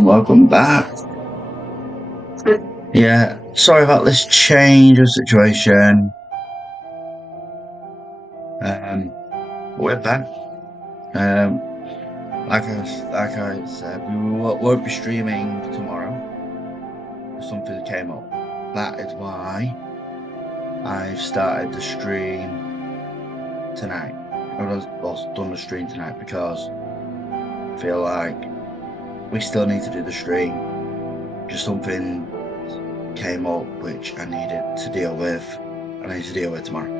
Welcome back. Yeah, sorry about this change of situation. We're back. Like I said, we won't be streaming tomorrow. Something came up. That is why I've started the stream tonight. I've done the stream tonight because I feel like we still need to do the stream. Just something came up which I needed to deal with. I need to deal with tomorrow.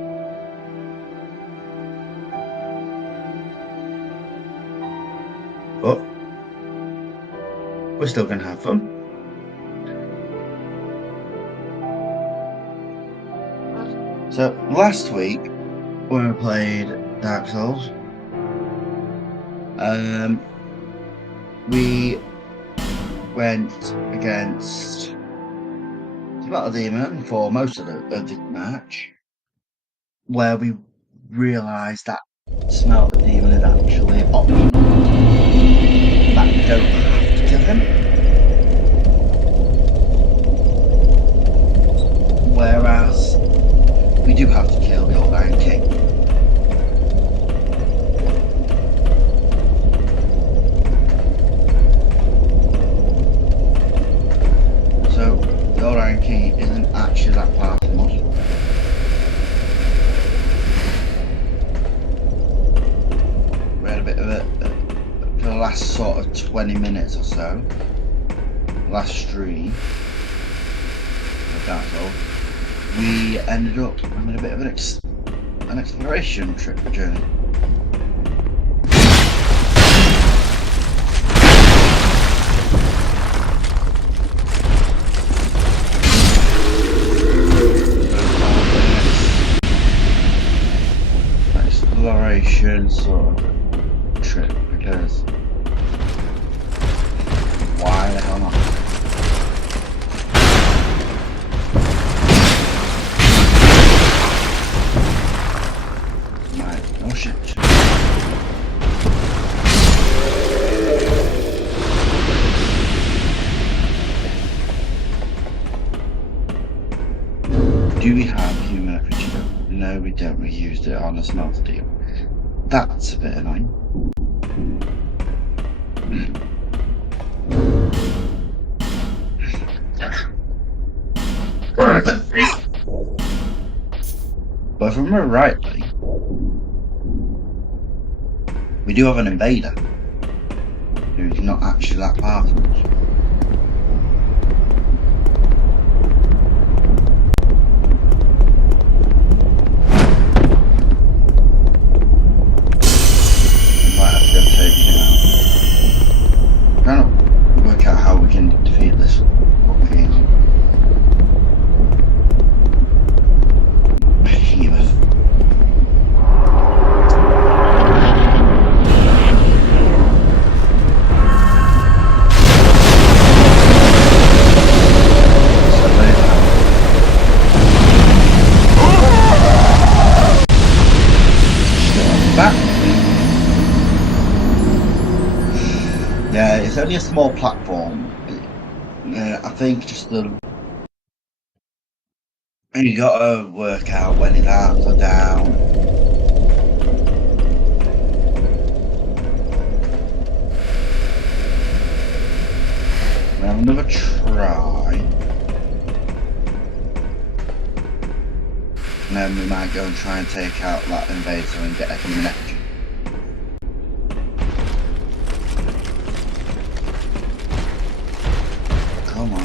But we're still gonna have fun. So last week when we played Dark Souls, we went against Battle Demon for most of the match, where we realised that Smelt the Demon is actually optional, that we don't have to kill him. Whereas we do have to kill the Old Iron King. So the Old Iron King isn't actually that far from us. We had a bit of it for the last sort of 20 minutes or so. Last stream of Dark Souls. We ended up having a bit of an exploration trip journey. Exploration sort of trip, because why the hell not? Oh shit. Do we have human effigy? No, we don't. We used it on a Smelt deal. That's a bit annoying. But if I remember rightly, we do have an invader who's not actually that far from us. Might have to go take him out. Trying to work out how we can defeat this fucking behemoth. Yeah, it's only a small platform. I think just you gotta work out when his arms are down. We'll have another try. And then we might go and try and take out that invader and get a human effigy. Come on.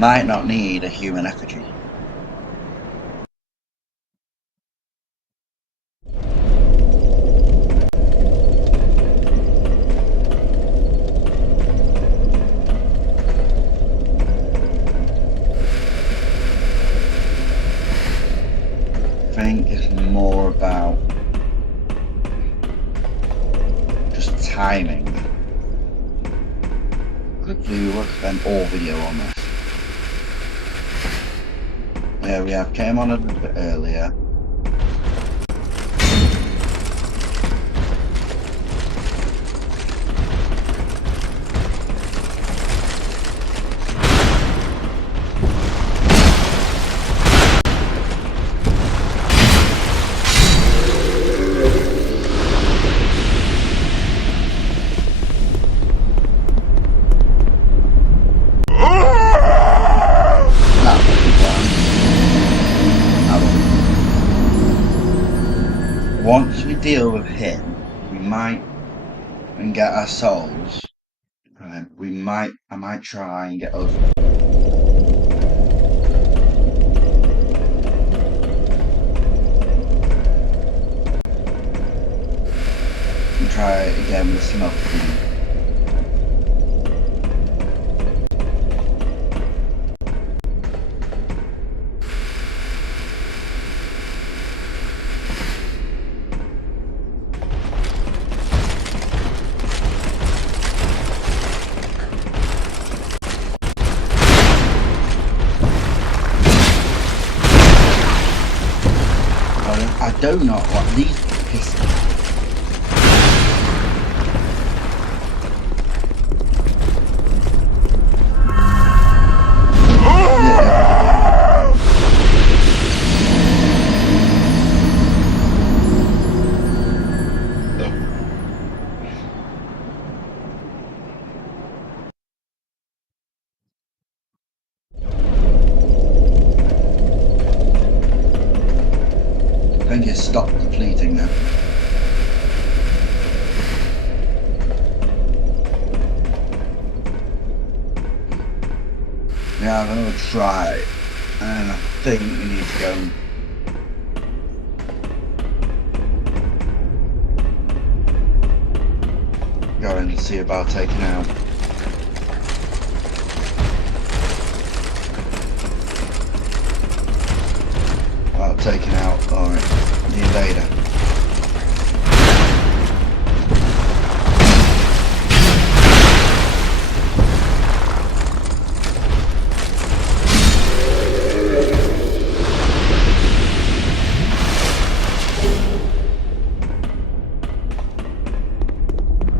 might not need a human effigy. I think it's more about just timing. Hopefully we won't spend all video on this. There we have, came on a little bit earlier. Once we deal with him, we might and get our souls. I might try and get over. And try it again with smoke. I do not want these pistols. I think it stopped depleting now. Yeah, I'm gonna try, and I think we need to go and see about taking out. Taking out the invader.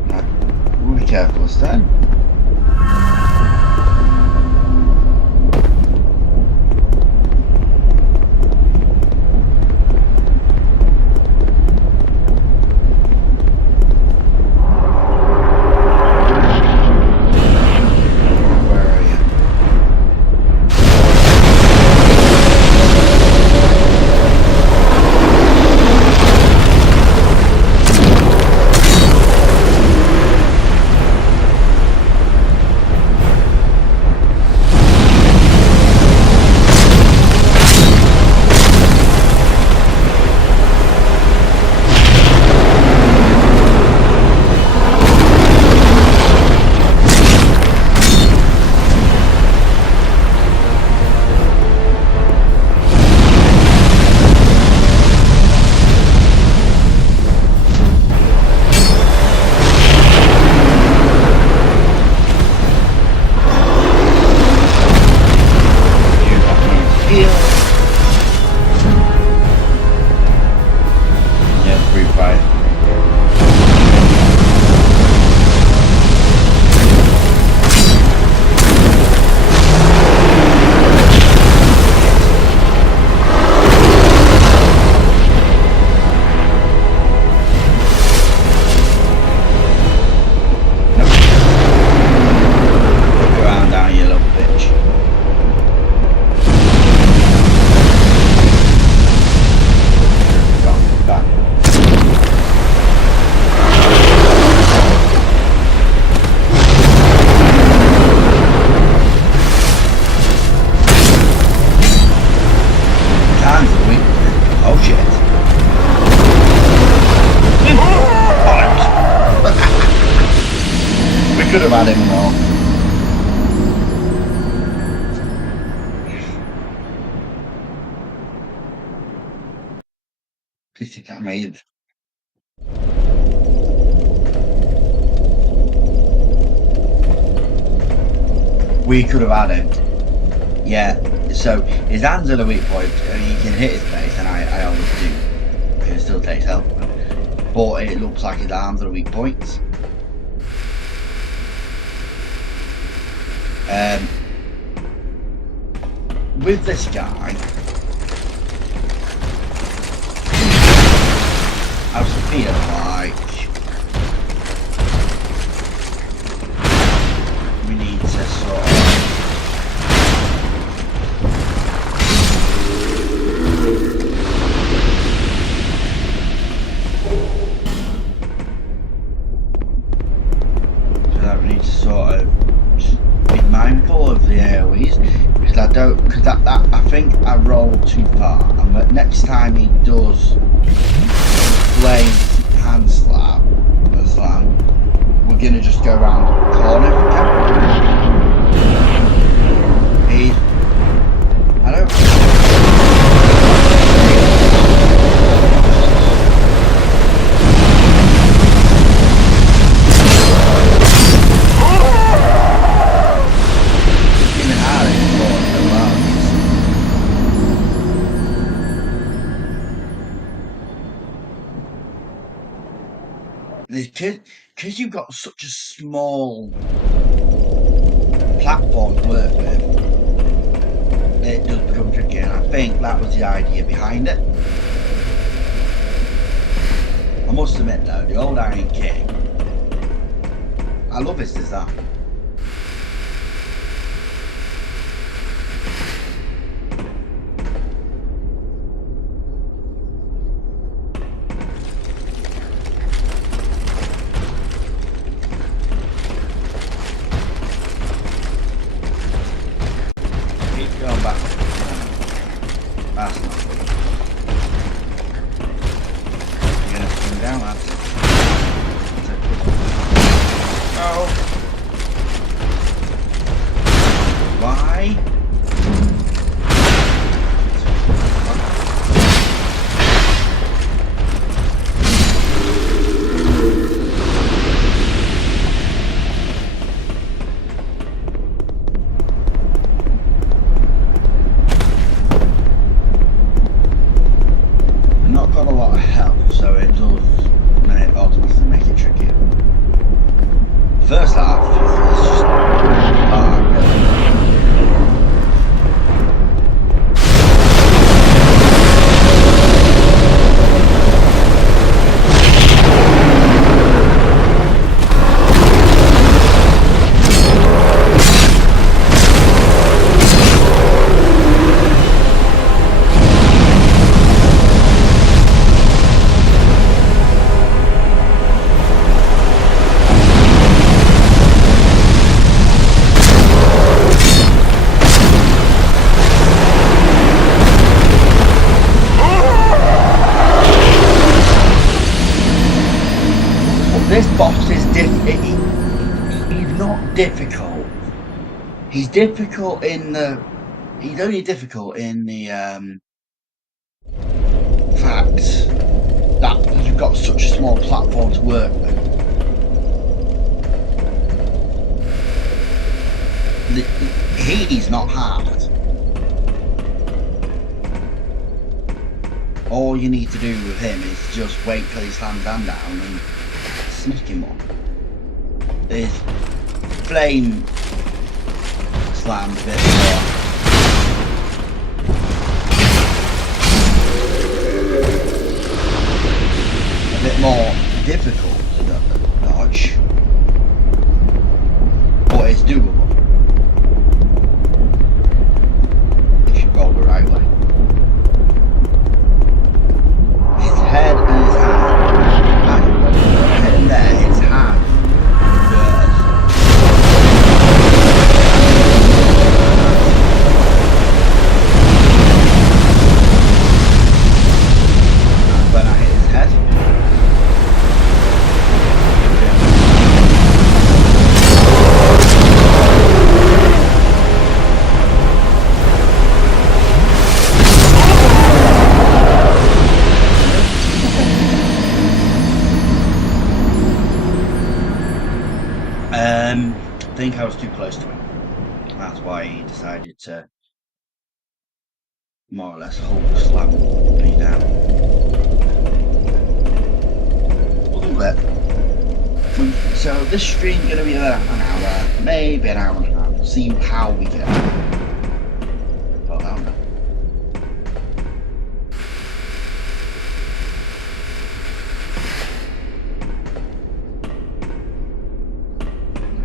Right. We'll be careful this time. could have had him more. Do you think I made? We could have had him. Yeah. So his hands are the weak point. You can hit his face, and I always do. It still takes help, but it looks like his arms are the weak points. With this guy, I feel like we need to sort of be mindful of the AoEs, because I think I rolled too far, and that next time he does play hand slam, we're gonna just go around the corner if we can. I don't. Because you've got such a small platform to work with, it does become tricky, and I think that was the idea behind it. I must admit though, the old Iron King, I love his design. Going back. That's not good. You're gonna swing down, lads. Oh. Why? Got a lot of health, so it does automatically make it trickier. First half is just hard, really. This boss is he's not difficult. He's difficult in the. He's only difficult in the fact that you've got such a small platform to work with. He's not hard. All you need to do with him is just wait till he slams down and smack him on. His flame slammed a bit more. A bit more difficult to dodge, but it's doable if you roll the right way. His head and his hand. There, his hand first. And when I hit his head, I think I was too close to him. That's why he decided to more or less Hulk slam me down. A little bit. So this stream's going to be about an hour, maybe an hour and a half. See how we get on. But I don't know.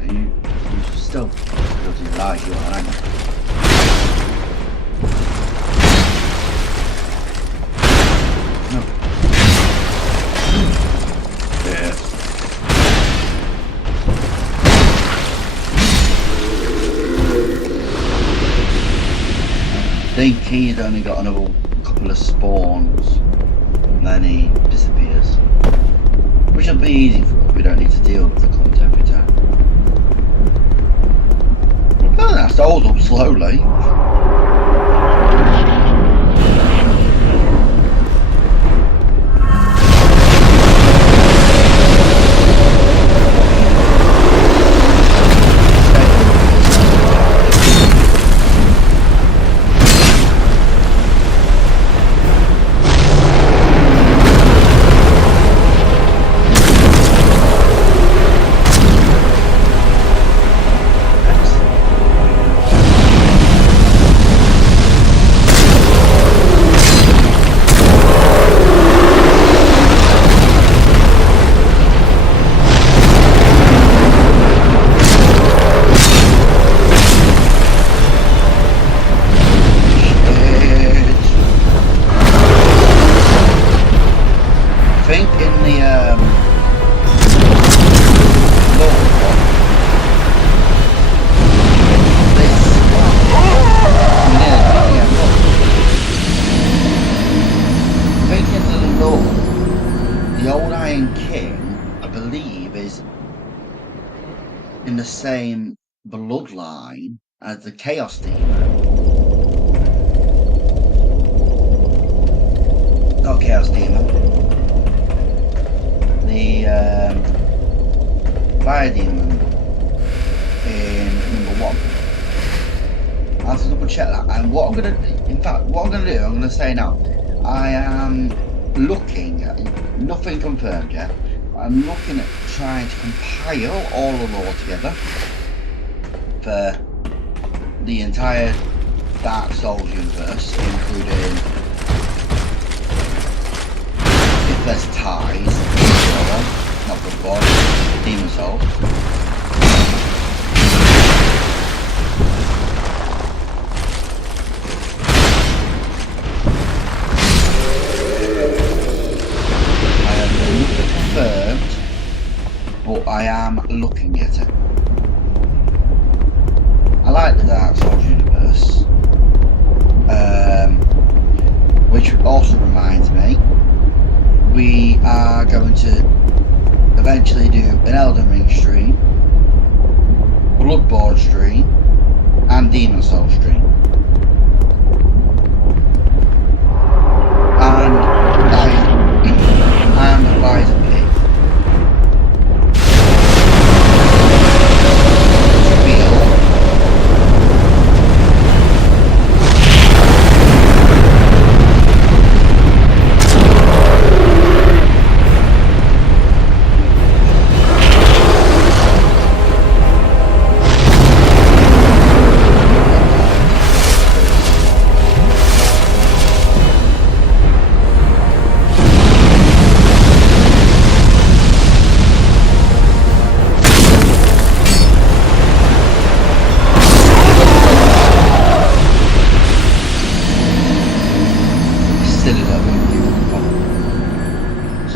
You still doesn't like you, aren't you? No. Yeah. I think he's only got another couple of spawns and then he disappears. Which will be easy for us, we don't need to deal with the cunt every time. Well, that souls up slowly. In the same bloodline as the Chaos Demon. Not Chaos Demon. The Fire Demon in number 1. I'll have to double check that. And what I'm gonna do, I'm gonna say now, I am looking at, nothing confirmed yet, I'm looking at trying to compile all the lore together for the entire Dark Souls universe, including if there's ties, not Bloodborne, Demon Souls. But I am looking at it. I like the Dark Souls universe, which also reminds me, we are going to eventually do an Elden Ring stream, Bloodborne stream, and Demon Souls stream. And I am advising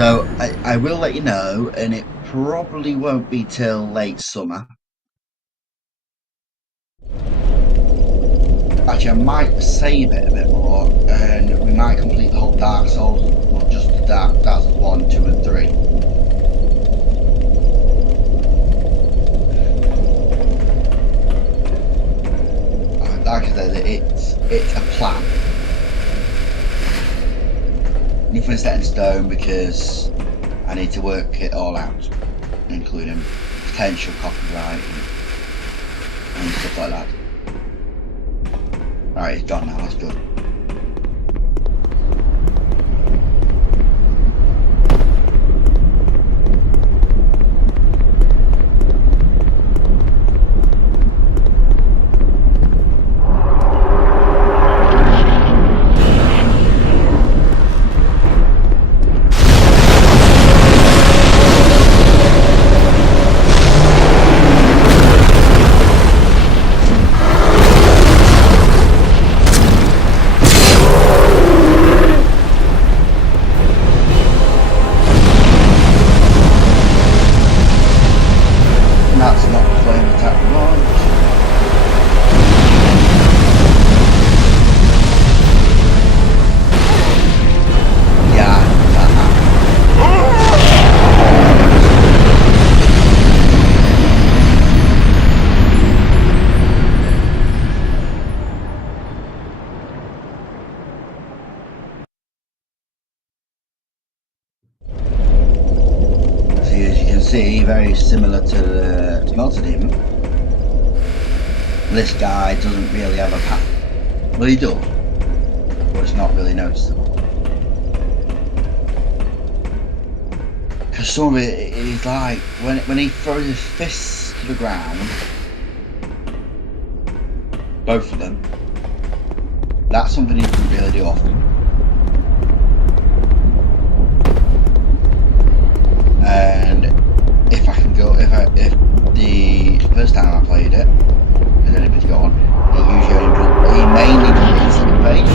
So I will let you know, and it probably won't be till late summer. Actually, I might save it a bit more, and we might complete the whole Dark Souls, well, just the Dark Souls 1, 2, and 3. Like I said, it's a plan. Nothing set in stone because I need to work it all out, including potential copyright and stuff like that. Right, it's done now, that's good. That's not flame attack launch. Yeah, see, as you can see, very similar to the Smelter Demon. This guy doesn't really have a path. Well, he does, but it's not really noticeable. Because some of it is like when he throws his fists to the ground, both of them. That's something he doesn't really do often. And if I can go, if the first time I played it, has anybody got on? He mainly does instant phase.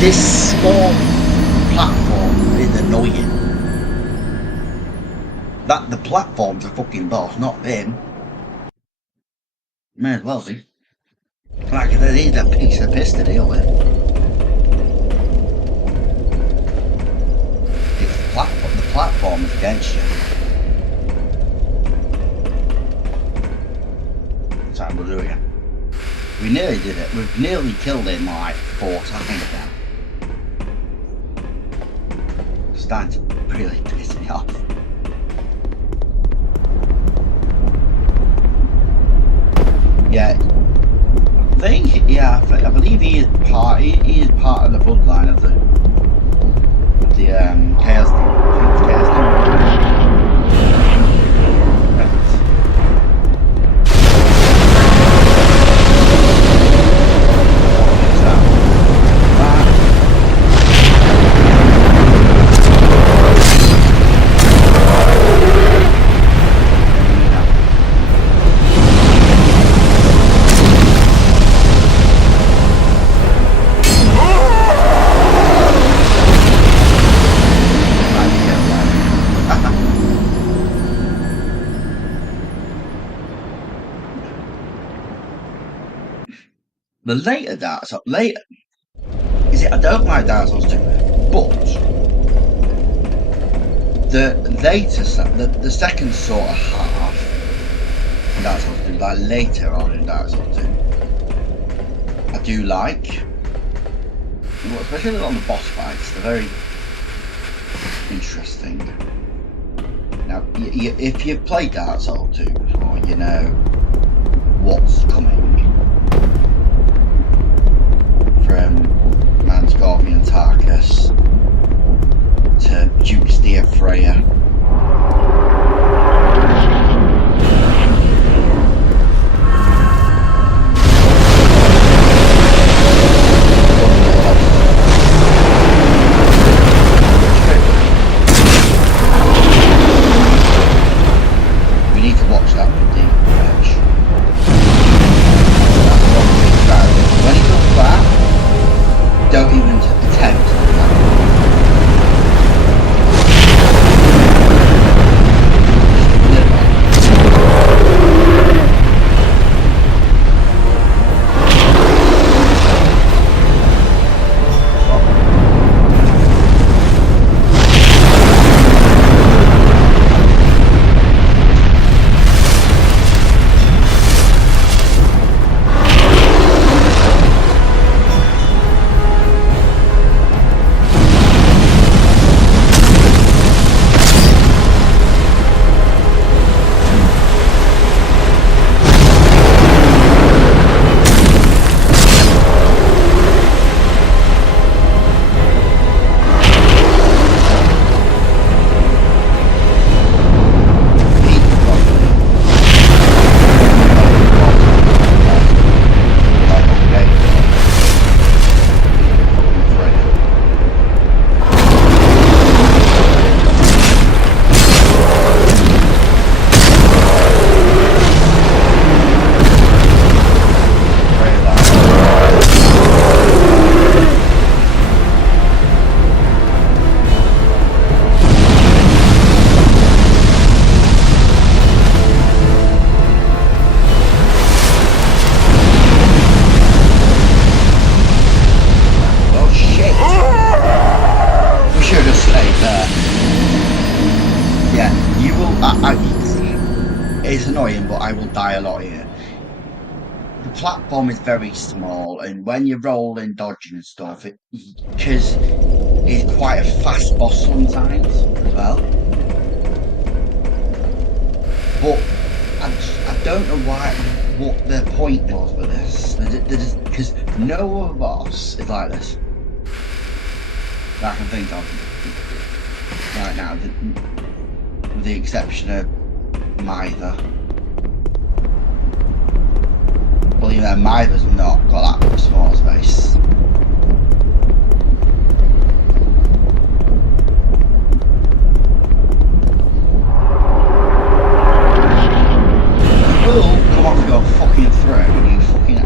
This small platform is annoying. That the platform's a fucking boss, not him. May as well be. Like they need a piece of piss to deal with. It's the platform is against you. That's how we'll do it. We nearly did it. We've nearly killed him like 4 times now. Starting to really piss me off. Yeah, I believe he is part of the bloodline of the Chaos Demon. Chaos Demon. the later Dark Souls, later is it? I don't like Dark Souls 2, but the later, the second sort of half in Dark Souls 2, like later on in Dark Souls 2, I do like, especially on the boss fights. They're very interesting. Now, if you've played Dark Souls 2 before, you know what's coming from Mans Gorvian Tarkus to Duke's Dear Freya. We need to watch that with the Edge. That's one thing about it. When he does that, don't even attempt to attack him. It's annoying, but I will die a lot here. The platform is very small, and when you're rolling, dodging and stuff, because it's quite a fast boss sometimes as well. But I don't know what their point was with this. Because no other boss is like this that I can think of right now, with the exception of Myther. Well, you know, Myther's not got that small space. You will come off your fucking throne, you fucking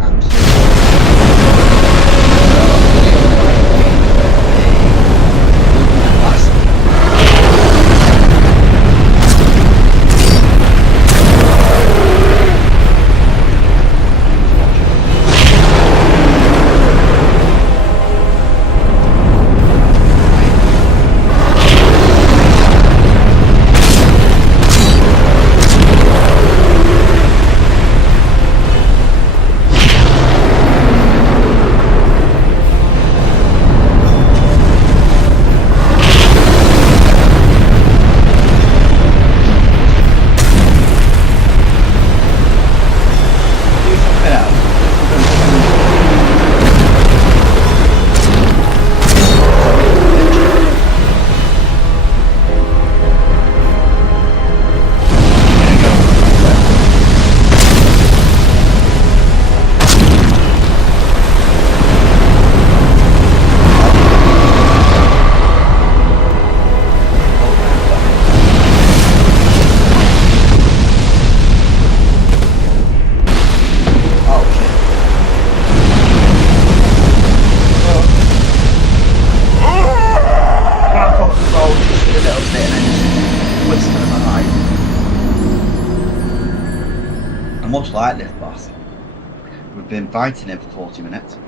We've been fighting him for 40 minutes.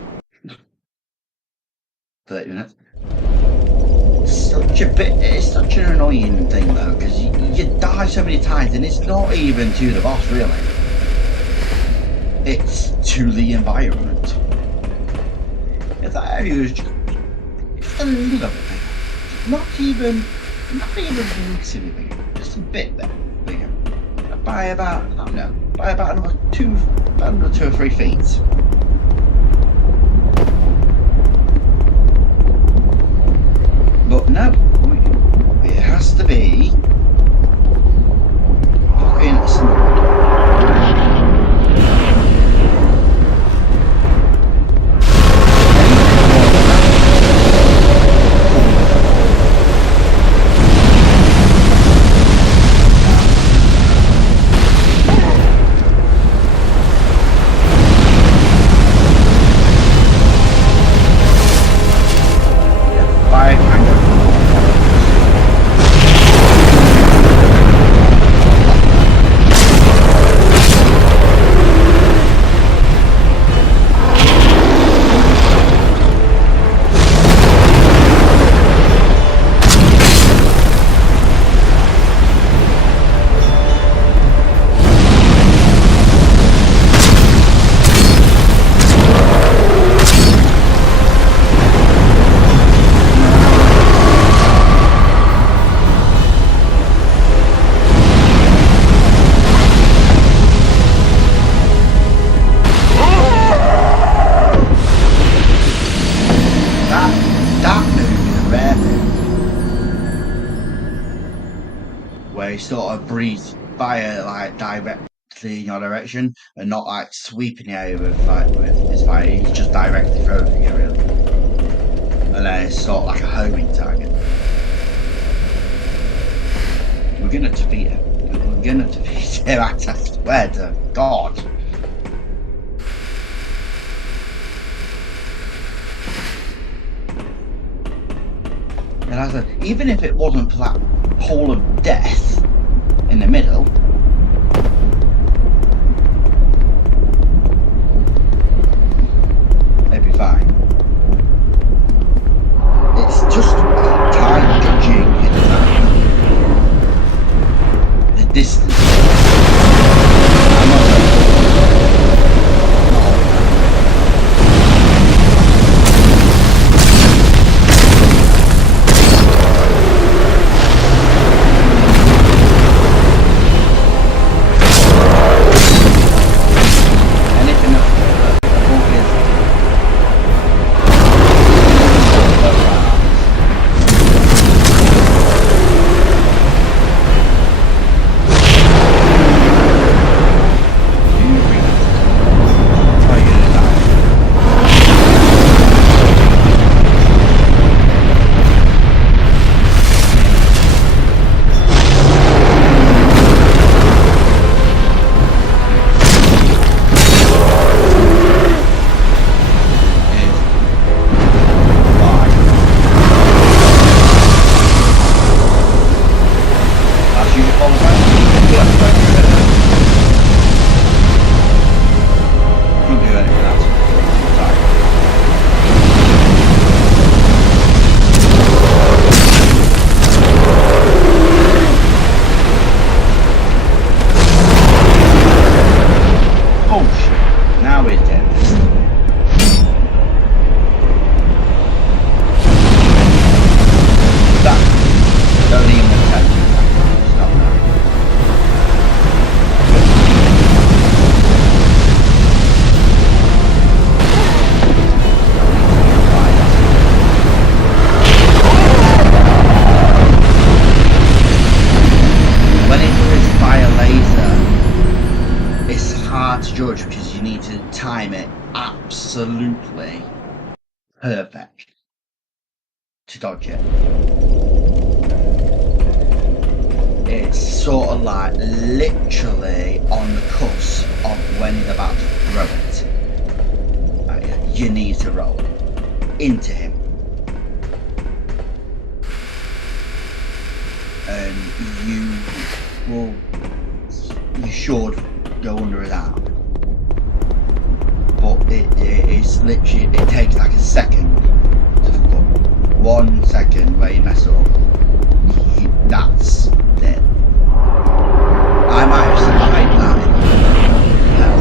30 minutes. It's such an annoying thing though, because you die so many times and it's not even to the boss really. It's to the environment. If that area is just a little bit bigger. Not even massively bigger. Just a bit bigger. By about, I don't know, by about another 2 or 3 feet. But no, it has to be fucking small. Where he sort of breathes fire like directly in your direction and not like sweeping you over with his fire. He's just directly throwing you really. And then it's sort of like a homing target. We're gonna defeat him. We're gonna defeat him. I swear to God. And I said, even if it wasn't for that hole of death in the middle, it'd be fine. It's just time judging the distance. I'm not judge because you need to time it absolutely perfect to dodge it. It's sort of like literally on the cusp of when he's about to throw it. You need to roll into him. And you should go under his arm. it's literally, it takes like a second to fuck up. 1 second where you mess up, that's it. I might have survived that in hell.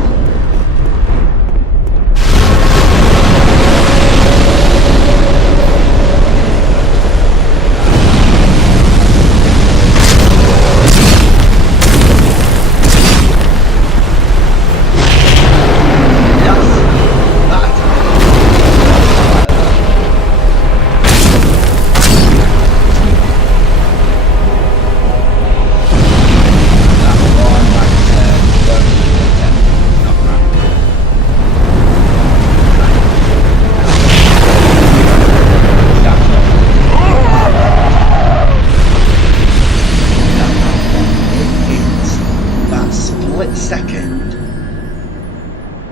Second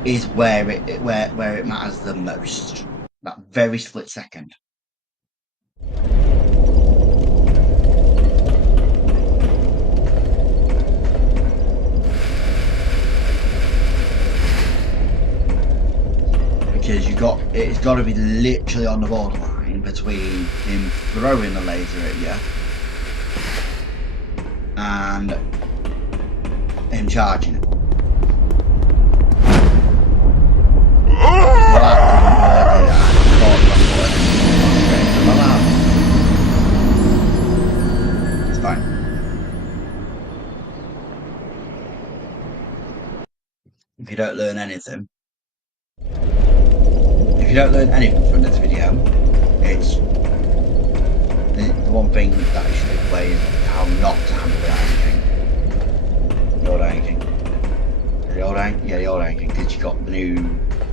is where it matters the most. That very split second. Because it's got to be literally on the borderline between him throwing the laser at you and him charging it. It's fine. If you don't learn anything from this video, it's the one thing that you should take away is how not to handle the Iron King. The old Iron King. The old Iron King, because you got the new,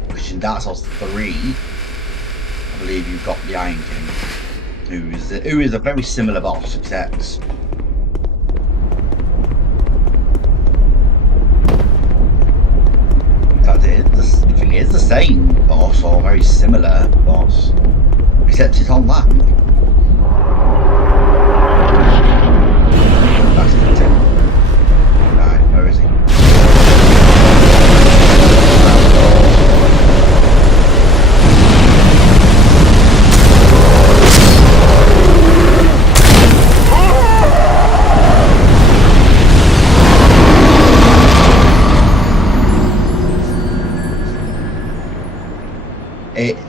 because in Dark Souls 3, I believe you've got the Iron King, who is a very similar boss, except in fact the thing is the same boss, or very similar boss, except it's on land. That's the tip. Right, where is he?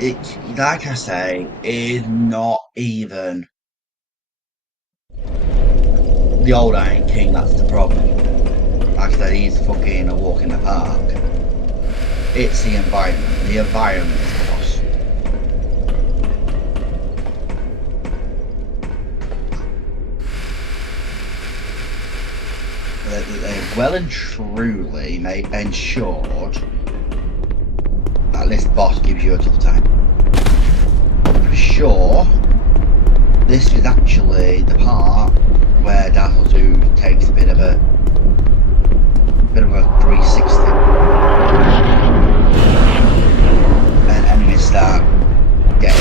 It, like I say, is not even the old Iron King that's the problem. Like I said, he's fucking a walk in the park. It's the environment. The environment is the boss. They've well and truly ensured that this boss gives you a tough time. For sure, this is actually the part where Dark Souls 2 takes a bit of a 360. And enemies start getting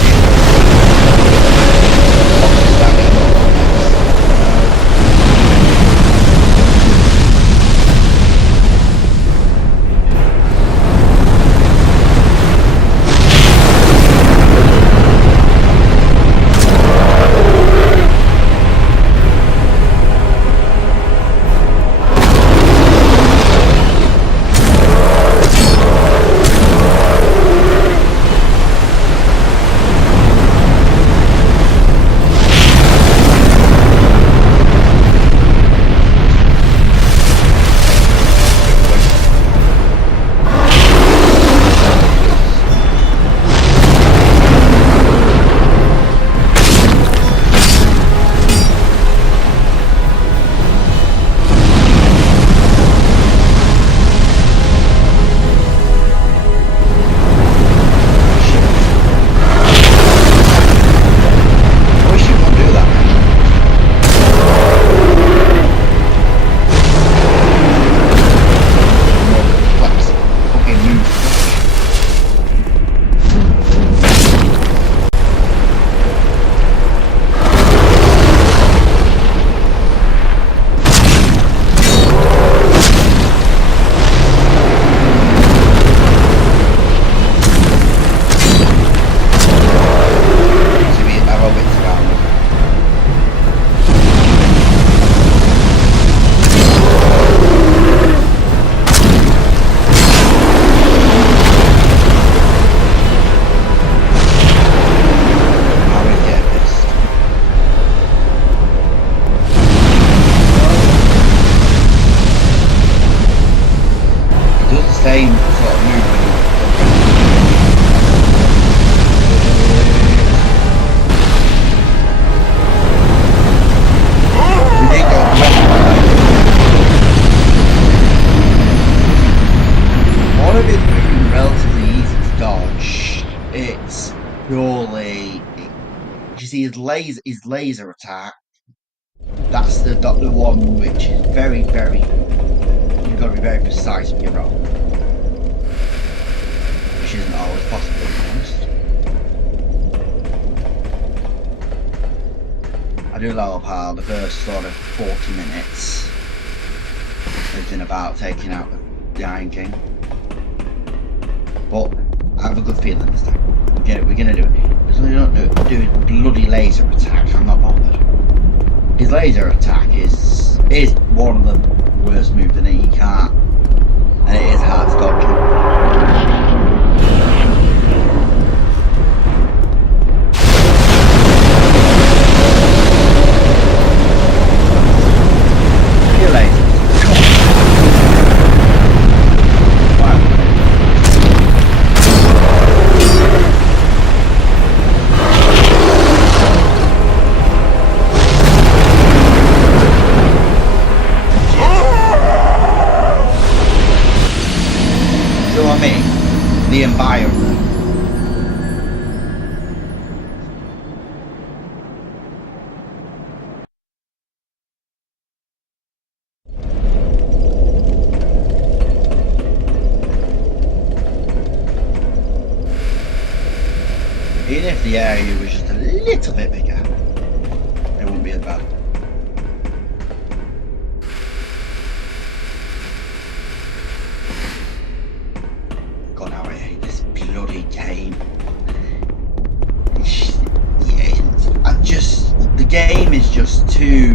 purely. You see his laser attack. That's the one which is very, very. You've got to be very precise with your roll, which isn't always possible, to be honest. I do lower pile the first sort of 40 minutes. It's been about taking out the Iron King, but I have a good feeling this time. We're gonna do it. As long as we don't do bloody laser attack, I'm not bothered. His laser attack is one of the worst moves in it. You can't, and it is hard to dodge. Your laser. The environment. Even if the area was just a little bit bigger, it wouldn't be as bad. God, how I hate this bloody game. The game is just too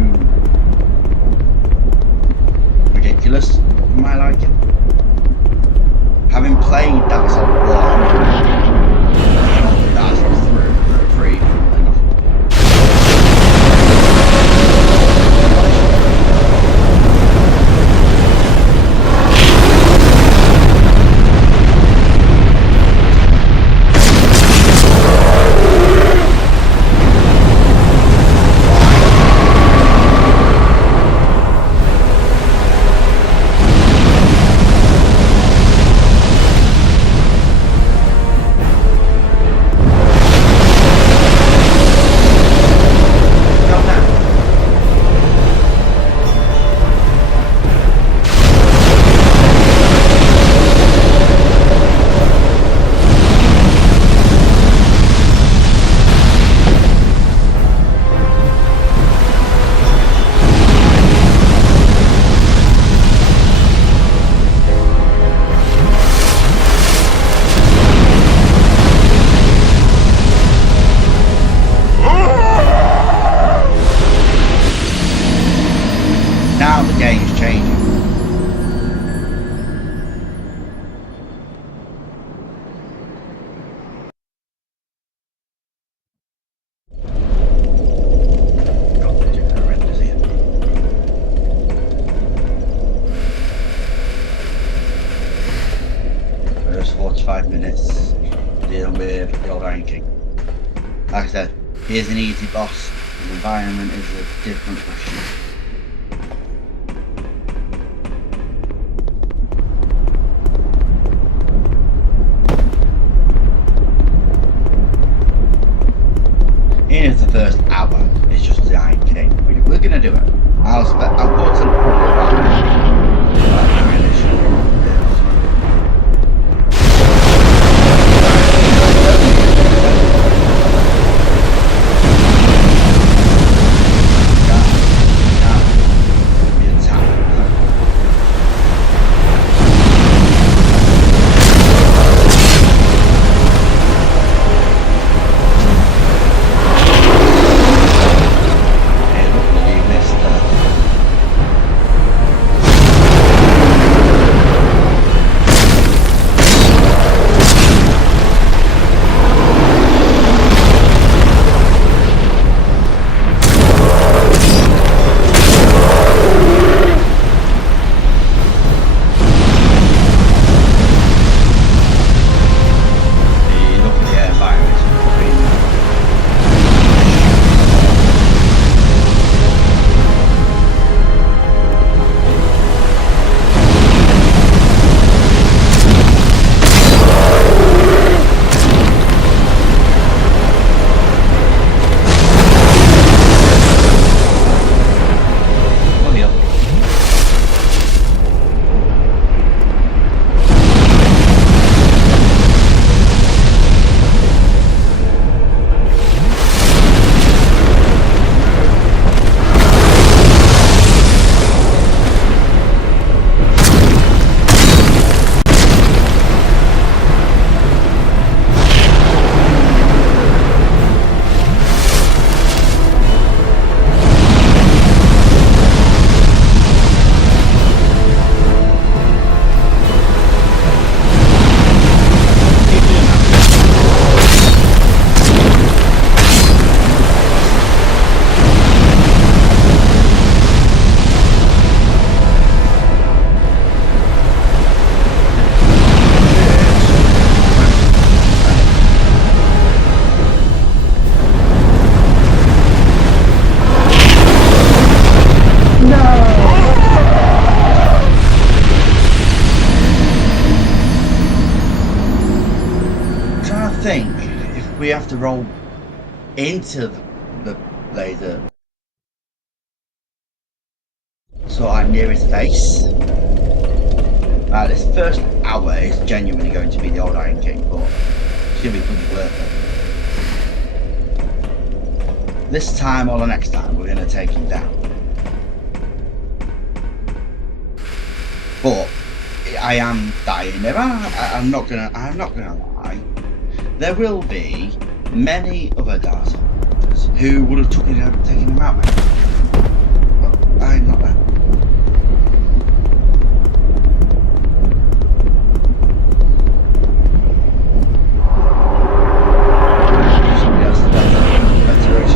ridiculous for my liking. Having played Dark Souls 1, that's free enough. Now the game's changing. God, they're doing horrendous here. First 45 minutes dealing with the old Iron King. Like I said, he is an easy boss. The environment is a different question. Here's the first hour. It's just the Iron King. We're gonna do it. I'll go to the think if we have to roll into the laser, so I'm near his face. This first hour is genuinely going to be the old Iron King, but it's going to be pretty worth it. This time or the next time, we're going to take him down. But I am dying. I'm not gonna lie. There will be many other Dark Souls who would have taken him out. But I'm not there. Somebody else is better at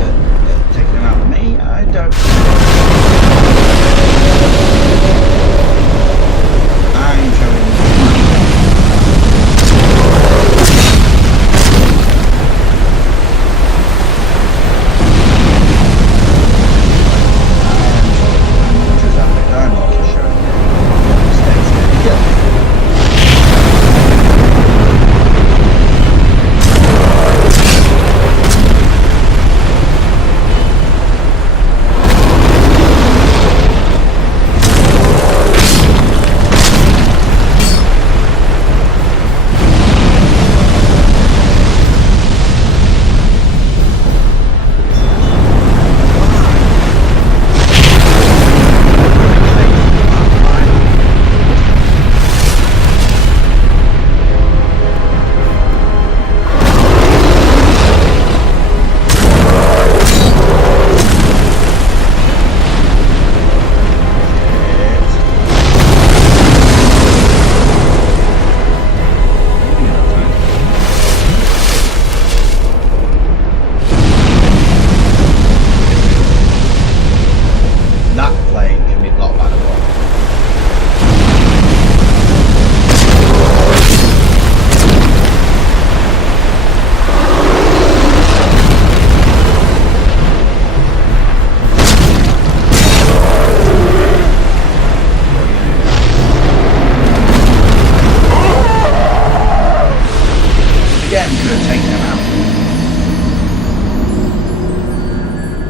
taking him out than me. I don't. I'm showing you. I'm also showing you mistakes that you get.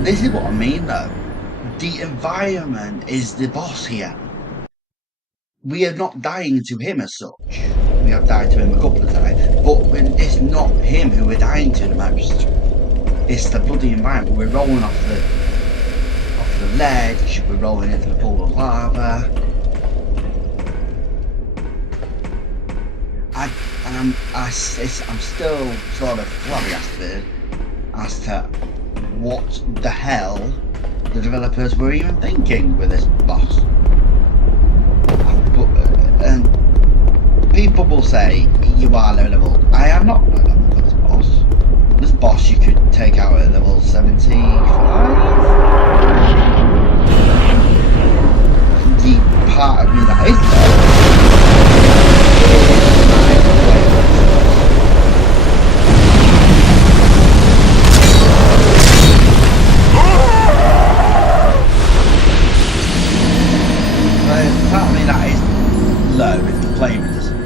This is what I mean though. The environment is the boss here. We are not dying to him as such. We have died to him a couple of times, but it's not him who we're dying to the most. It's the bloody environment. We're rolling off the ledge, we're rolling into the pool of lava. I'm still sort of flabbergasted as to what the hell the developers were even thinking with this boss. And people will say you are low level. I am not low level for this boss. This boss you could take out at level 75. The part of me that is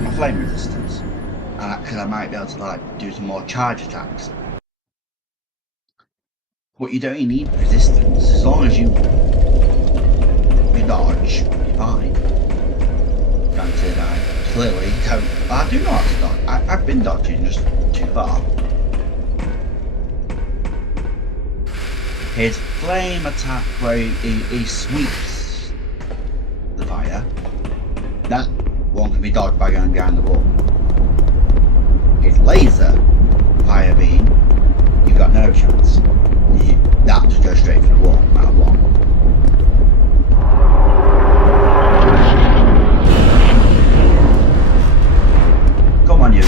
my flame resistance, because I might be able to do some more charge attacks. But you don't need resistance as long as you dodge. You're fine. Granted, I clearly don't. I do know how to dodge. I've been dodging just too far. His flame attack, where he sweeps the fire. That one can be dodged by going behind the wall. His laser fire beam, you've got no chance. That just goes straight for the wall, no matter what. Come on, you.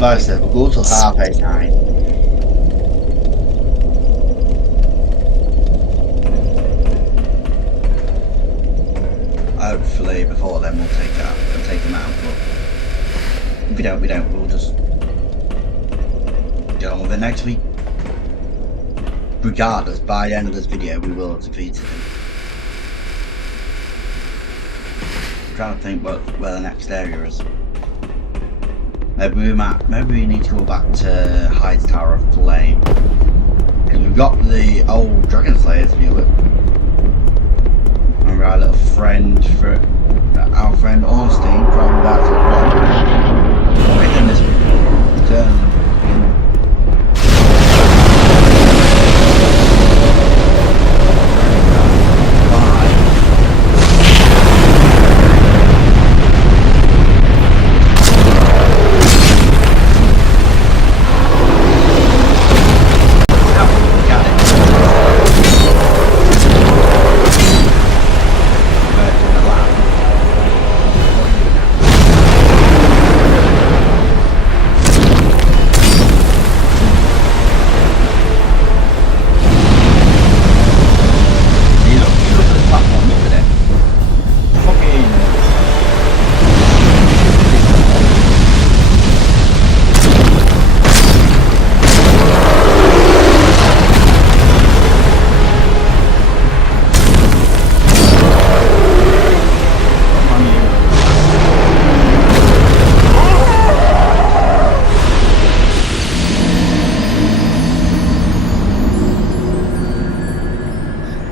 Like I said, we'll go till 9:30. Hopefully before then we'll take them out, but if we don't, we'll just get on with it next week. Regardless, by the end of this video we will have defeated him. I'm trying to think where the next area is. Maybe we need to go back to Hyde's Tower of Flame. Because we've got the old Dragon Slayer to deal with. Remember our little friend, our friend Ornstein from back to the block. Within this turn.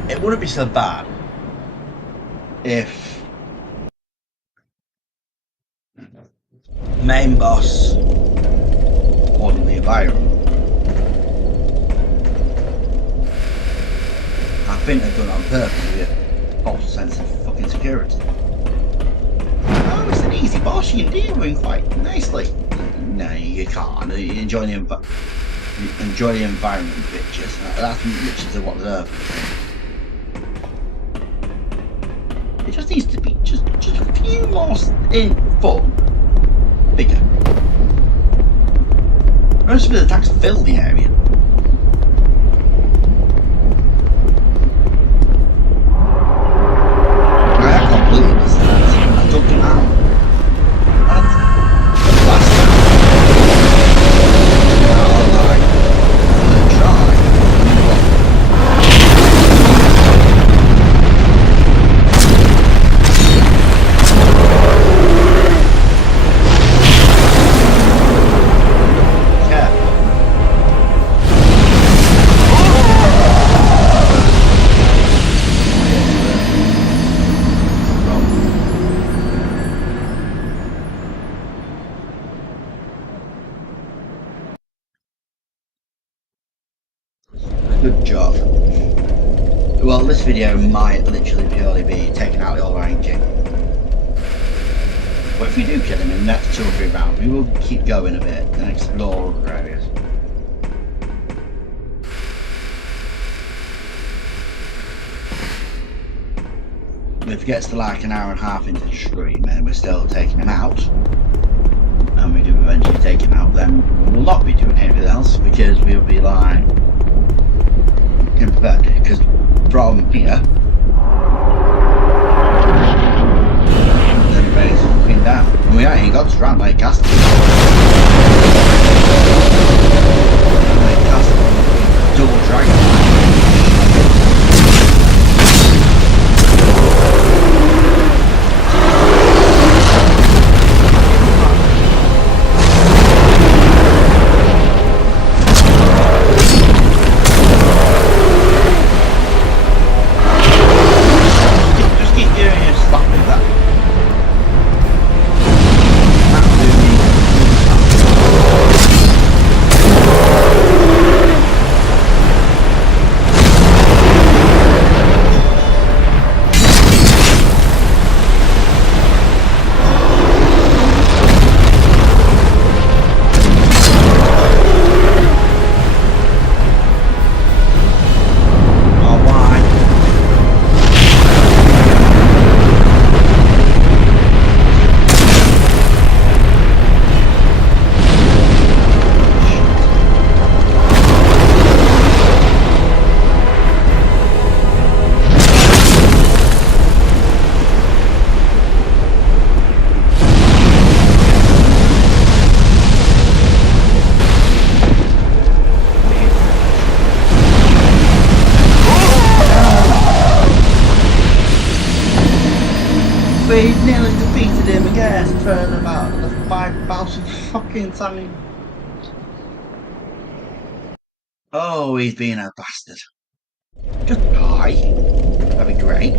It wouldn't be so bad if main boss wasn't the environment. I think they've done it on purpose with a false sense of fucking security. Oh, it's an easy boss, you can deal with him quite nicely. No, you can't. You enjoy the environment, bitches. That's literally what they're. It just needs to be just a few more in fun, bigger. Most of the attacks fill the area. I completely understand. I took them out. Last time. Good job. Well, this video might literally purely be taking out the old ranking. But if we do kill him in the next 2 or 3 rounds, we will keep going a bit and explore other areas. If it gets to like an hour and a half into the stream and we're still taking him out, and we do eventually take him out, then we'll not be doing anything else because we'll be like in bed, because from here then everybody's looking down and we ain't got to run like castle. Double dragon. about some fucking time. Oh, he's being a bastard. Just die. That'd be great.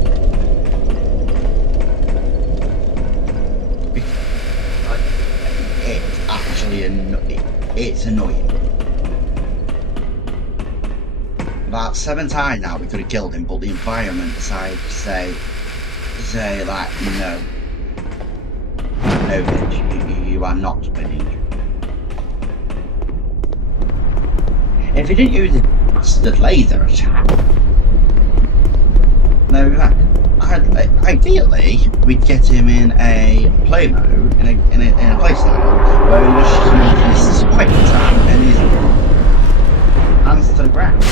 It's actually it's annoying. About 7 times now we could have killed him, but the environment decided to say like, no, bitch, you are not winning. If he didn't use his bastard laser attack, no, ideally we'd get him in a play mode, in a play style, where he was just using his spike attack and his hands to the ground.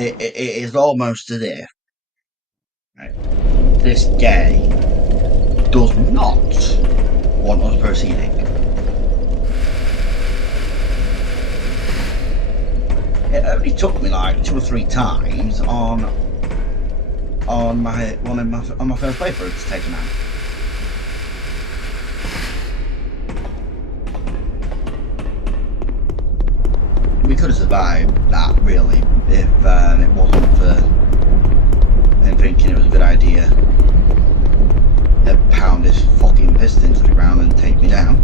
It is almost as if this game does not want us proceeding. It only took me like 2 or 3 times on my first playthrough to take him out. We could have survived that really if it wasn't for him thinking it was a good idea to pound his fucking piston to the ground and take me down.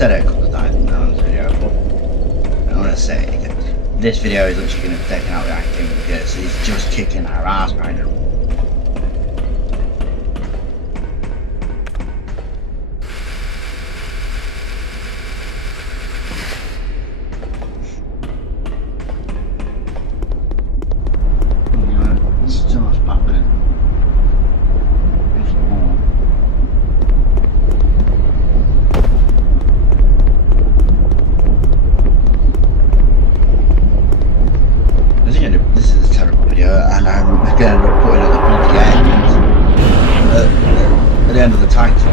said it a couple of times in this video, but I want to say it again. This video is literally going to be taken out acting because he's just kicking our ass right now. This is a terrible video, and I'm going to end up putting at the bloody end, at the end of the title.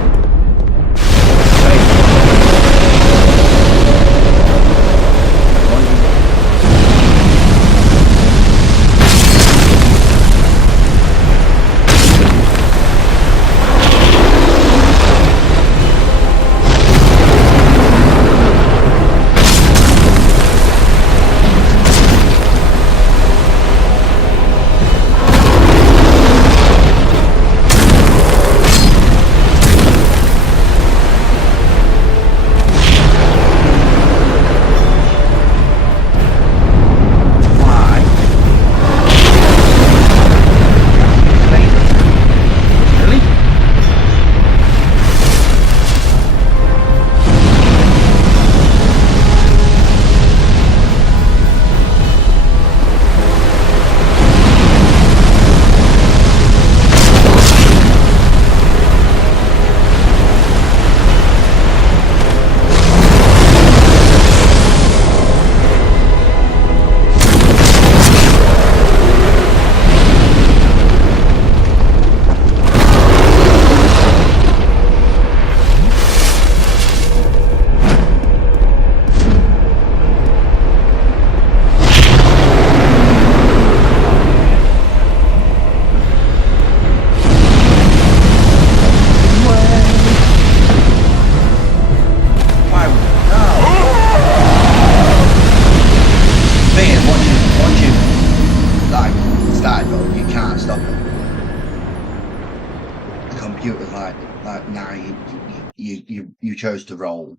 You chose to roll.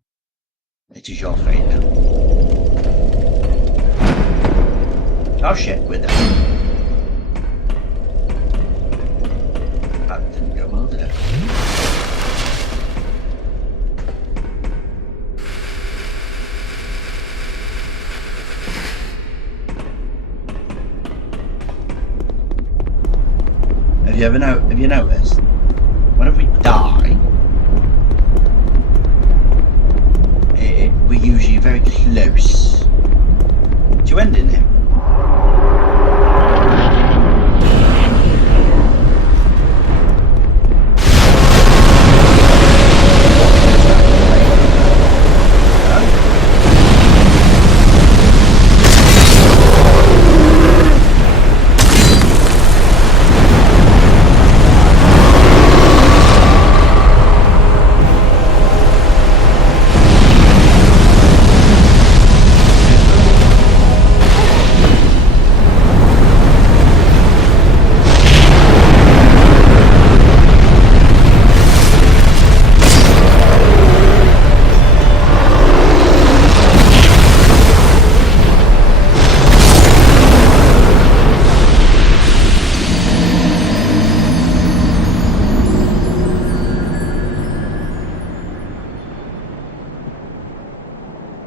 It is your fate now. Oh shit, we're there. That didn't go well, did it? Have you noticed? Whenever we die, we're usually very close to ending him.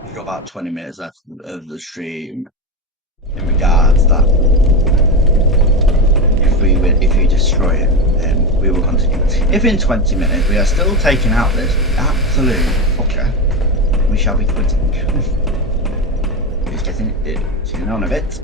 We've got about 20 minutes left of the stream in regards that if we destroy it, then we will continue. If in 20 minutes we are still taking out this absolute fucker, we shall be quitting. He's getting on a bit.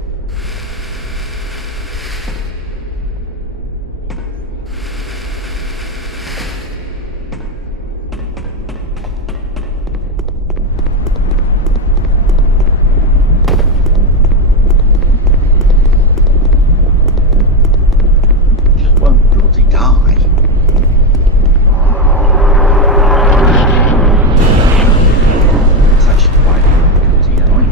It's actually quite annoying.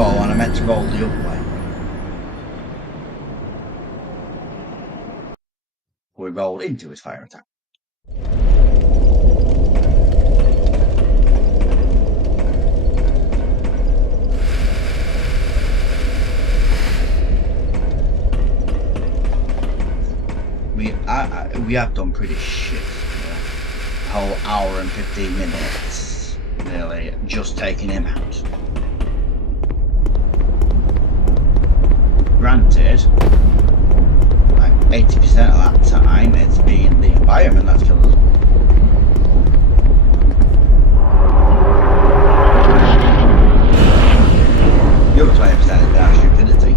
roll and I meant to roll the other way. We rolled into his fire attack. We have done pretty shit. A whole hour and 15 minutes, nearly, just taking him out. Granted, like 80% of that time, it's been the environment that's killed us. The other 20% is our stupidity.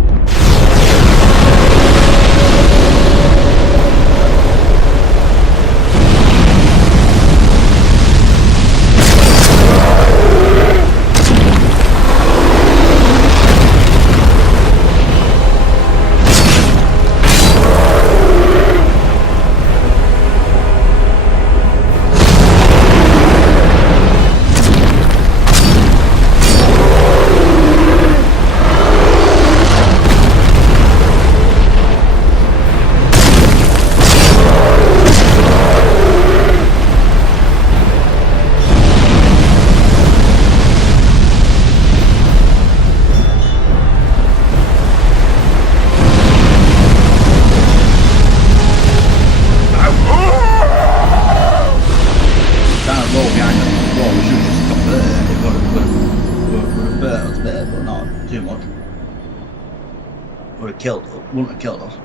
Wouldn't have killed us.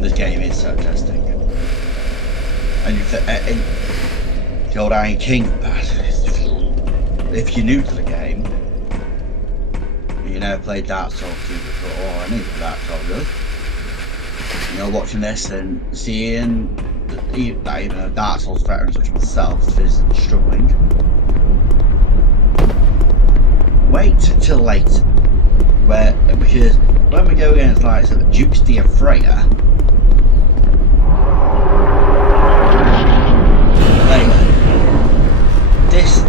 This game is so testing. And the old Iron King, if you're new to the game, you never played Dark Souls 2 before, or any of Dark Souls really, you know, watching this and seeing that even a Dark Souls veteran such as myself is struggling, wait till later, because when we go against like so the Dukes de Freya, this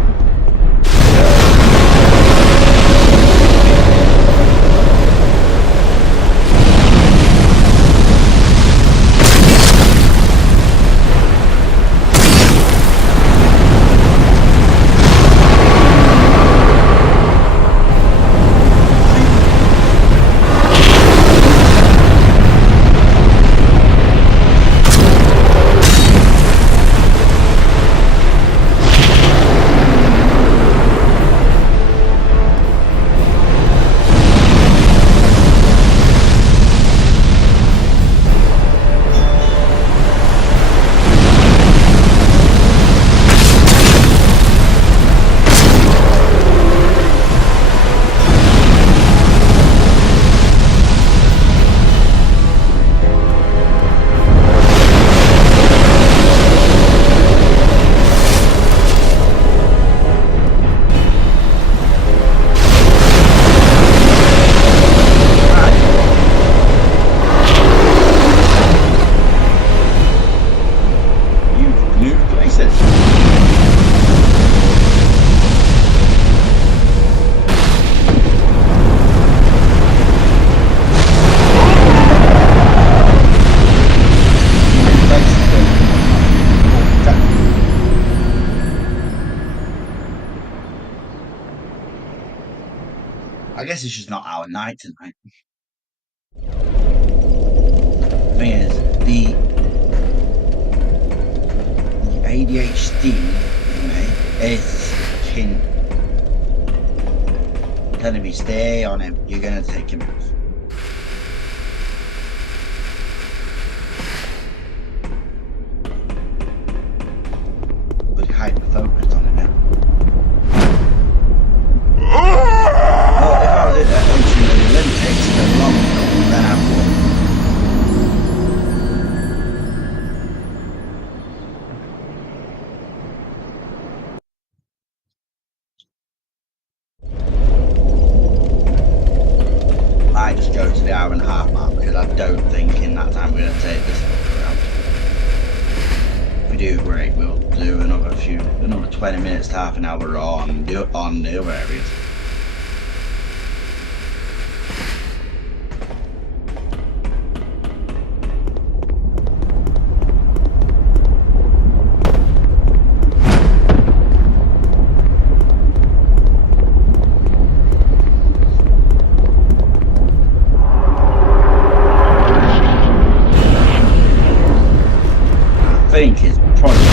I guess it's just not our night tonight. The thing is, the ADHD in me is telling me stay on him, you're gonna take him out. But hyper focused on it now. Well, if I was in the Olympics for long enough, then I would. I just go to the hour-and-a-half mark because I don't think in that time we're going to take this around. If we do great, we'll do another 20 minutes to half an hour on the other areas. I think it's probably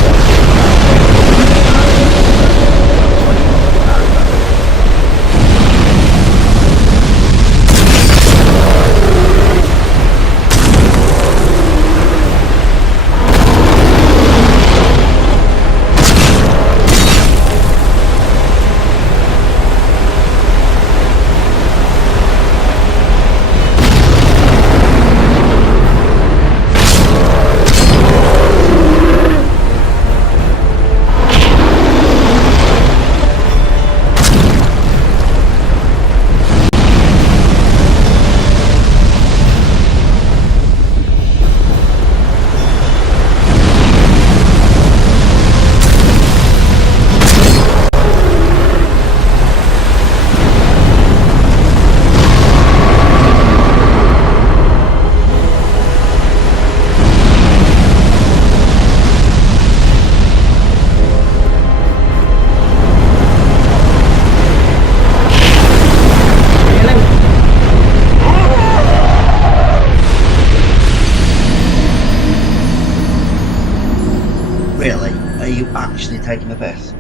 Really? Are you actually taking the piss?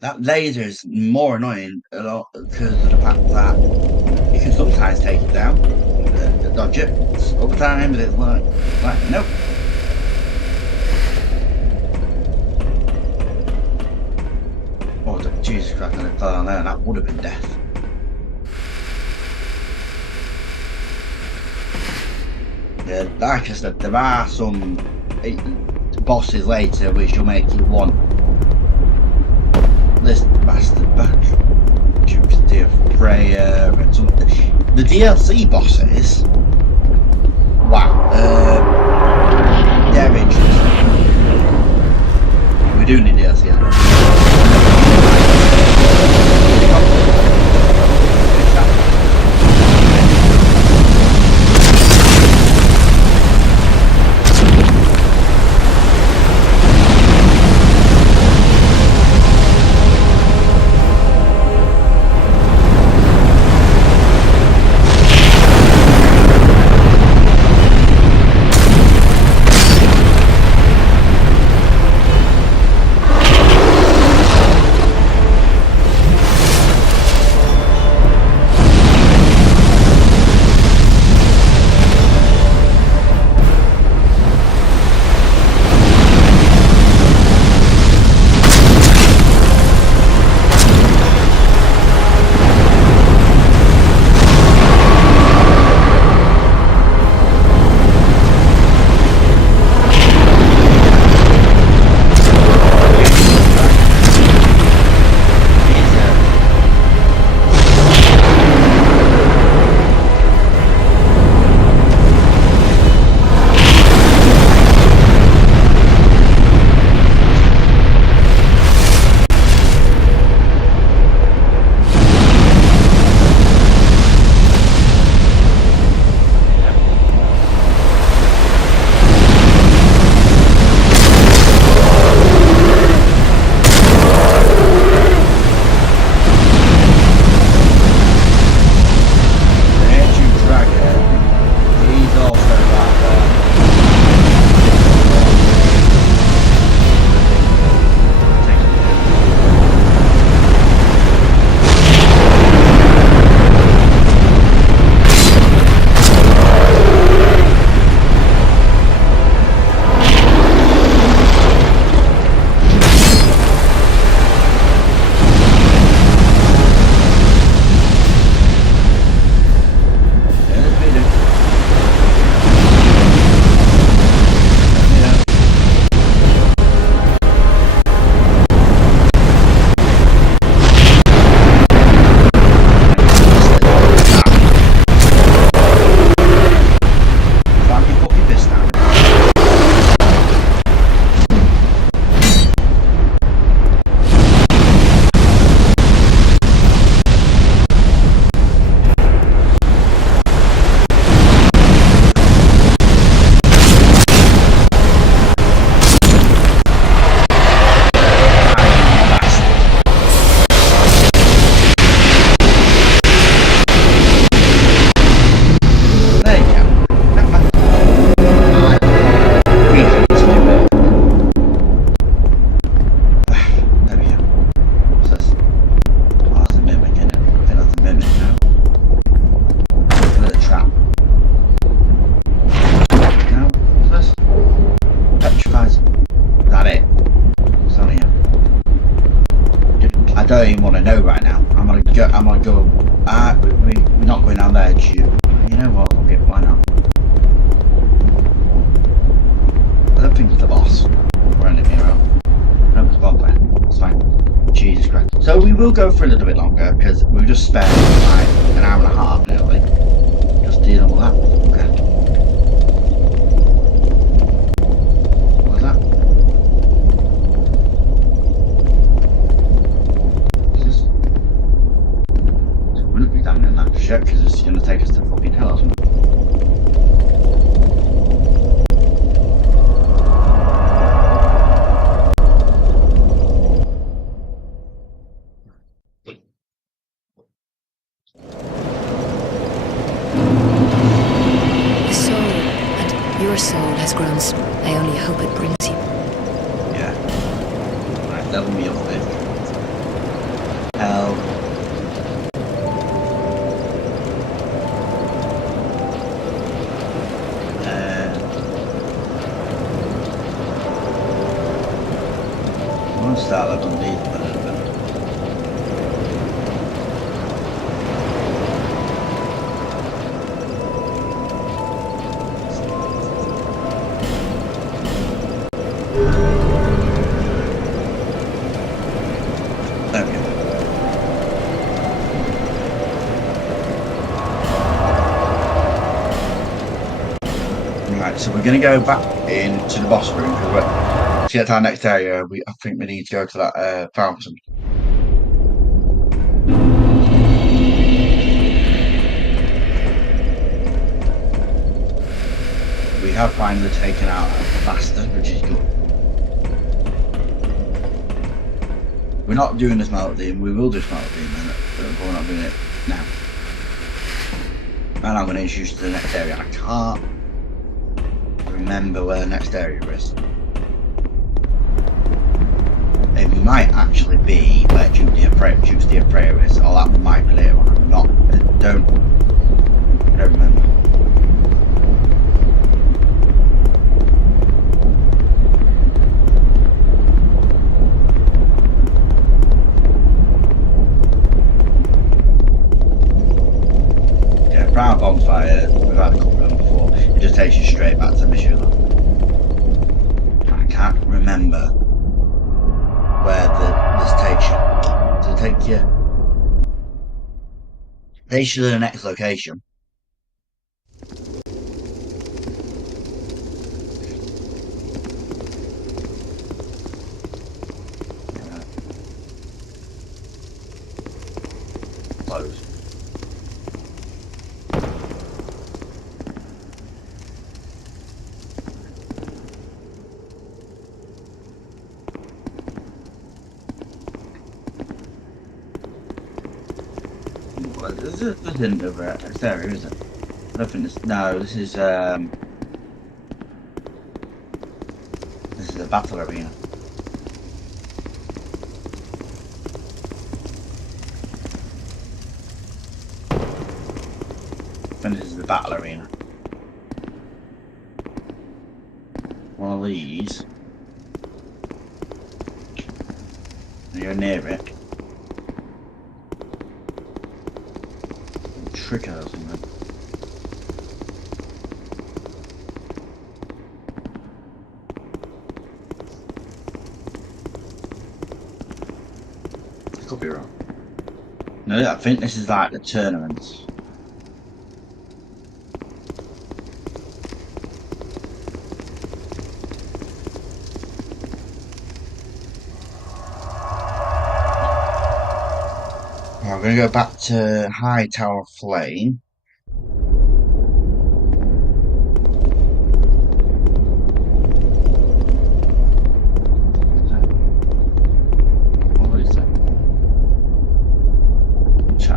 That laser is more annoying a lot because of the fact that you can sometimes take it down, dodge it. Other times it's like nope. Oh, Jesus Christ! And it fell on there. That would have been death. Yeah, like I said, there are some bosses later which will make you want this bastard back. Jupiter Freya and some the DLC bosses. Wow, they're interesting. We do need DLC. want to go. We're not going down there, you know what? Okay, why not? I don't think it's the boss running me around. No, it's Bonfire. It's fine. Jesus Christ. So we will go for a little bit longer because we've just spent like an hour and a half nearly just dealing with that. Okay. What was that? Is this? So we wouldn't be down in that shit because it's going to take us to fucking hell or something. Your soul has grown. I only hope it brings you. Yeah. Right, level me up a bit. Hell. I want to start leveling these a little bit. So we're going to go back into the boss room because to get to our next area, I think we need to go to that fountain. We have finally taken out a bastard, which is good. We're not doing this melody, and we will do this melody, but we're not doing it now. And I'm going to introduce you to the next area. I can't remember where the next area is. It might actually be where Juice the Prayer is, or that might be later on. I don't remember. Yeah, Brown Bonfire, we've had a couple of them before. It just takes you straight back to Mission. I can't remember where this takes you. Does it take you? Takes you to the next location. Close. This isn't over this area, is it? I don't think this. No, this is a battle arena. I think this is the battle arena. One of these. And you're near it. Trick or something. I could be wrong. No, I think this is like the tournaments. I'm going to go back to High Tower Flame. What is that?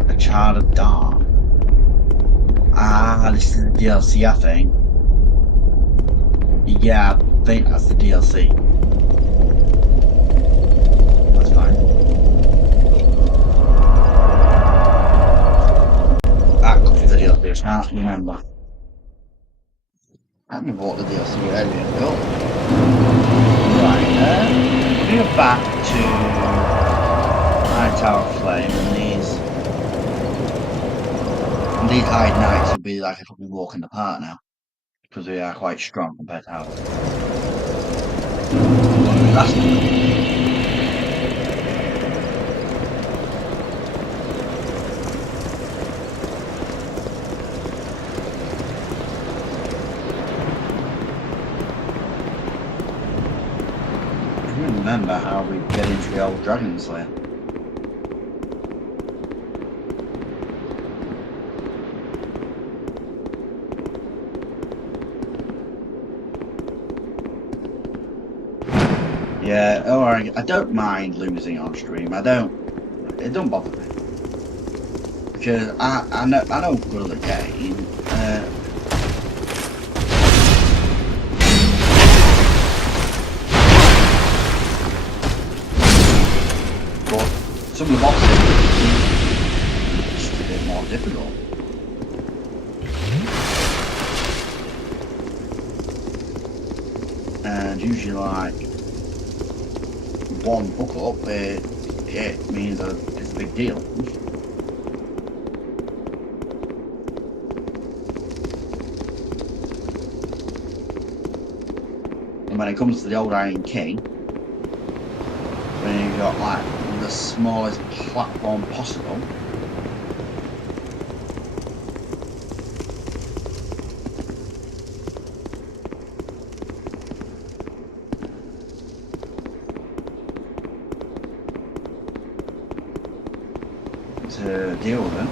A Child of Dawn. Ah, this is the DLC, I think. Yeah, I think that's the DLC. That's fine. That could be the DLC, I can't remember. I haven't bought the DLC earlier. Cool. Right, we go back to High Tower Flame and these these hide knights would be like a fucking walk in the park now. Because they are quite strong compared to ours. That's I don't remember how we get into the old Dragon Slayer. Yeah, alright, I don't mind losing on stream. It don't bother me. Because I know I'm good at the game. But some of the bosses are just a bit more difficult. And usually like one fuck up, it means that it's a big deal. And when it comes to the old Iron King, when you've got like the smallest platform possible, to deal with it.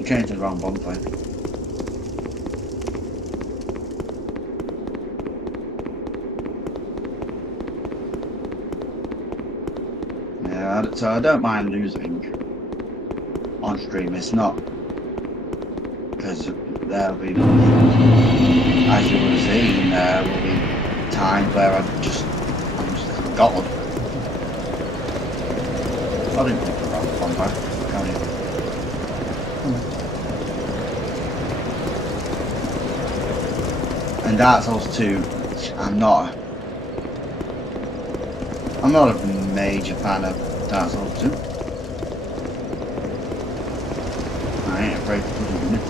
You came to the wrong bonfire. Yeah, so I don't mind losing on stream. It's not because there'll be, as you would have seen, there will be times where I'm just forgotten. I didn't think about the bonfire, can you? And Dark Souls 2, I'm not a major fan of Dark Souls 2. I ain't afraid to put it in it.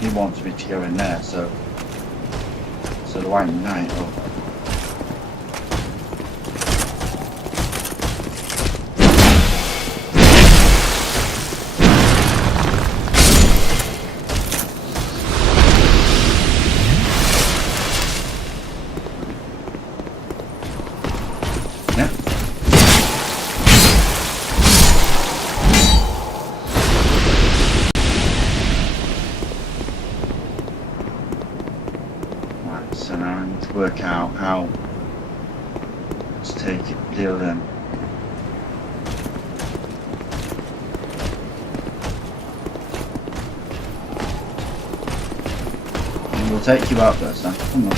He wants me to go in there, so the White Knight. Oh. So now I need to work out how to deal with them. And we'll take you out first, then. Come on.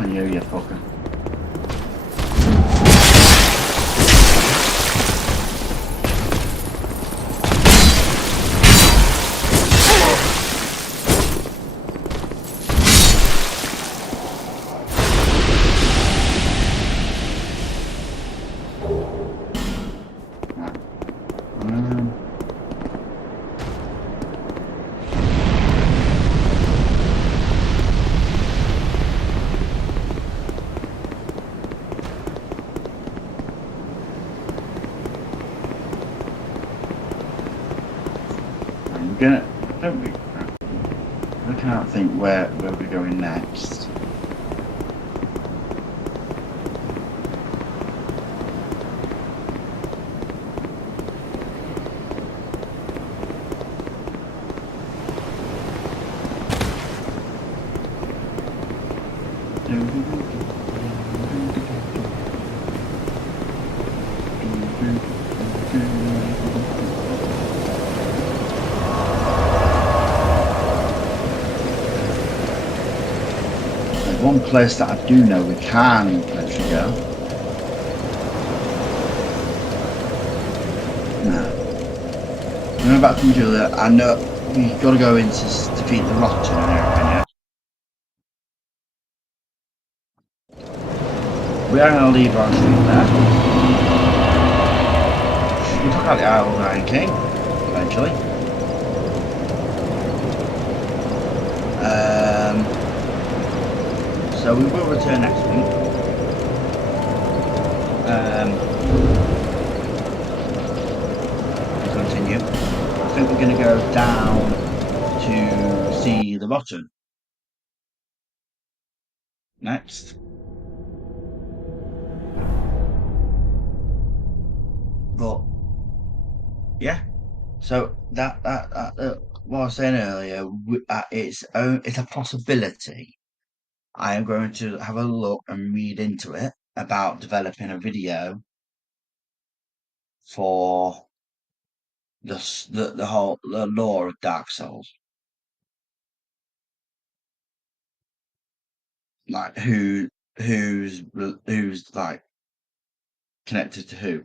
on you fucker. I can't think where we're going next. There's one place that I do know we can actually go. No. Remember back from Julia, I know we've got to go in to defeat the Rotten and everything, yeah? We are going to leave our street there. We took out the Isle of Iron King, eventually. So we will return next week. To continue. I think we're going to go down to see the Rotten next. But yeah, so that what I was saying earlier, it's a possibility. I am going to have a look and read into it about developing a video for the whole lore of Dark Souls, like who's like connected to who.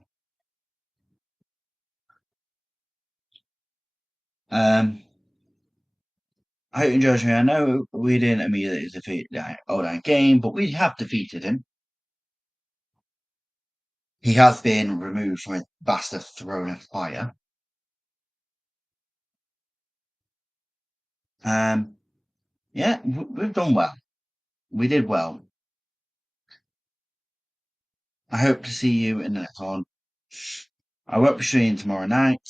I hope you enjoyed me. I know we didn't immediately defeat the Old Game, but we have defeated him. He has been removed from his bastard throne of fire. Yeah, we've done well. We did well. I hope to see you in the next one. I won't be streaming tomorrow night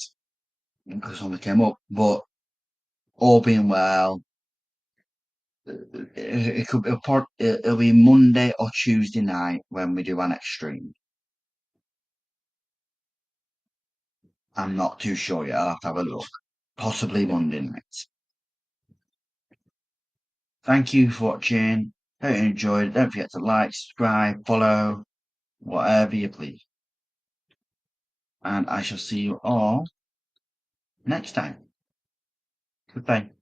because something came up, but all being well, it'll be Monday or Tuesday night when we do our next stream. I'm not too sure yet. I'll have to have a look. Possibly Monday night. Thank you for watching. Hope you enjoyed. Don't forget to like, subscribe, follow, whatever you please. And I shall see you all next time. Goodbye.